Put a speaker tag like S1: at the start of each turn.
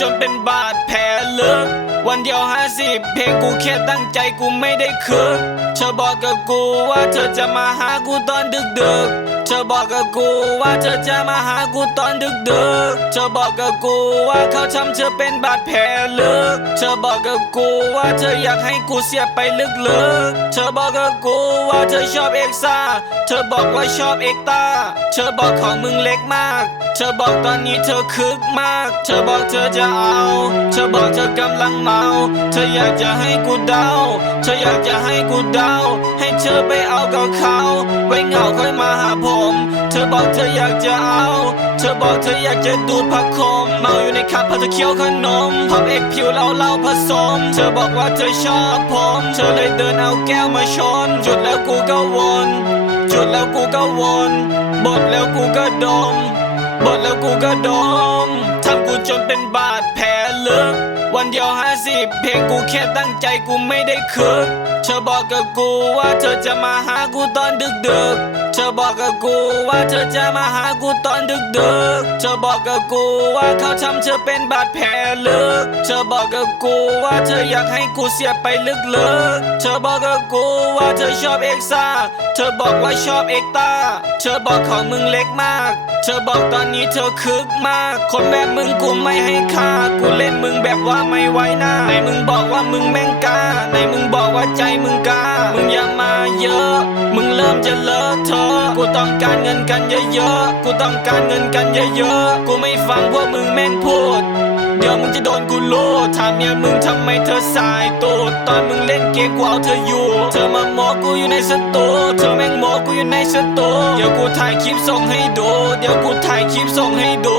S1: จนเป็นบาดแผลลึก วันเดียวห้าสิบเพลงกูแค่ตั้งใจกูไม่ได้คึกเธอบอกกับกูว่าเธอจะมาหากูตอนดึกดึก เธอบอกกับกูว่าเธอจะมาหากูตอนดึกดึกๆเธอบอกกับกูว่าเขาทำเธอเป็นบาดแผลลึก เธอบอกกับกูว่าเธออยากให้กูเสียไปลึกลึกๆเธอบอกกับกูว่าเธอชอบเอกซ่า เธอบอกว่าชอบเอกตาเธอบอกของมึงเล็กมาก เธอบอกตอนนี้เธอคึกมาก เธอบอกเธอจะเอา เธอบอกเธอกำลังเมา เธออยากจะให้กูเดา เธออยากจะให้กูเดา ให้เธอไปเอากับเขา ไว้เหงาค่อยมาหาผม เธอบอกเธออยากจะเอา เธอบอกเธออยากจะดูดผักโคมเมาอยู่ในคับพอเธอเคี้ยวขนมพอบเอกผิวเราเหล้าผสม เธอบอกว่าเธอชอบผม เธอเลยเดินเอาแก้วมาชน จุดแล้วกูก็วน จุดแล้วกูก็วนบดแล้วกูก็ดมบทแล้วกูก็ดมทำกูจนเป็นบาดแผลลึกวันเดียวห้าสิบเพลงกูแค่ตั้งใจกูไม่ได้คึก เธอบอกกับกูว่าเธอจะมาหากูตอนดึกดึก ธอบอกกับกูว่าเธอจะมาหากูตอนดึกดึกๆเธอบอกกับกูว่าเขาทำเธอเป็นบาดแผลลึก เธอบอกกับกูว่าเธออยากให้กูเสียไปลึกลึกๆเธอบอกกับกูว่าเธอชอบเอกซ่า เธอบอกว่าชอบเอกตา เธอบอกของมึงเล็กมาก เธอบอกตอนนี้เธอคึกมาก คนแบบมึงกูไม่ให้ค่า กูเล่นมึงแบบว่าไม่ไว้หน้าไหนมึงบอกว่ามึงแม่งกล้าไหนมึงบอกว่าใจมึงกล้า มึงอย่ามาเยอะ มึง ริ่มจะเลอะเทอะกูต้องการเงินกันเยอะๆ กูต้องการเงินกันเยอะๆ กูไม่ฟังพวกมึงแม่งพูด เดี๋ยวมึงจะโดนกูโลดถามเมียมึงทำไมเธอสายตูดตอนมึงเล่นเกมกูเอาเธออยู่ เธอมาโมกูอยู่ในสตูเธอแม่งโมกูอยู่ในสตูเดี๋ยวกูถ่ายคลิปส่งให้ดู เดี๋ยวกูถ่ายคลิปส่งให้ดู